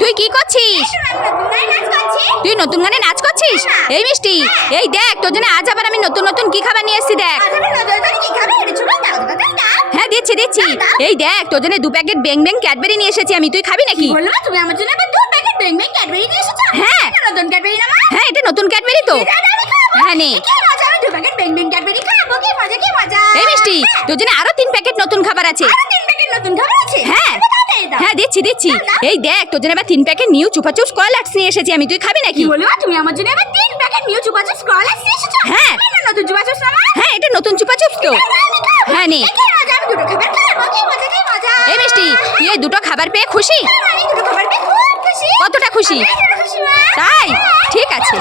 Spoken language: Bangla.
তুই কি করছিস? তুই নতুন গানে নাচ করছিস? এই মিষ্টি এই দেখ তোর জন্য আজ আবার আমি নতুন নতুন কি খাবার নিয়ে এসেছি দেখ। হ্যাঁ দিচ্ছি দিচ্ছি। এই দেখ তোর জন্য দু প্যাকেট বেং বেং ক্যাডবেরি নিয়ে এসেছি আমি। তুই খাবি নাকি? তুমি আমার জন্য দু প্যাকেট বেং বেং ক্যাডবেরি নিয়ে এসেছ? হ্যাঁ। নতুন ক্যাডবেরি না হ্যাঁ এটা নতুন ক্যাডবেরি তো। হ্যাঁ নে। কি মজা আমি দু প্যাকেট বেং বেং ক্যাডবেরি খাব কি মজা কি মজা। এই মিষ্টি তোর জন্য আরও তিন প্যাকেট নতুন খাবার আছে। আরও তিন প্যাকেট নতুন খাবার আছে হ্যাঁ। এবার তাড়াতাড়ি দাও। হ্যাঁ দিচ্ছি দিচ্ছি এই দেখ তোর জন্য আবার তিন প্যাকেট নিউ চুপা চুপস কলাটস নিয়ে এসেছি আমি তুই খাবি নাকি? মা, তুমি আমার জন্য এবার তিন প্যাকেট নিউ চুপা চুপস নিয়ে এসেছ? হ্যাঁ। নতুন চুপা চুপস হ্যাঁ এটা নতুন চুপা চুপস তো। হ্যাঁ নে। দুটো খাবার খাব কি মজা কি মজা। এই মিষ্টি তুই এই দুটো খাবার পেয়ে খুশি? আমি দুটো খাবার পেয়ে খুব খুশি। কতটা খুশি? তাই? ঠিক আছে।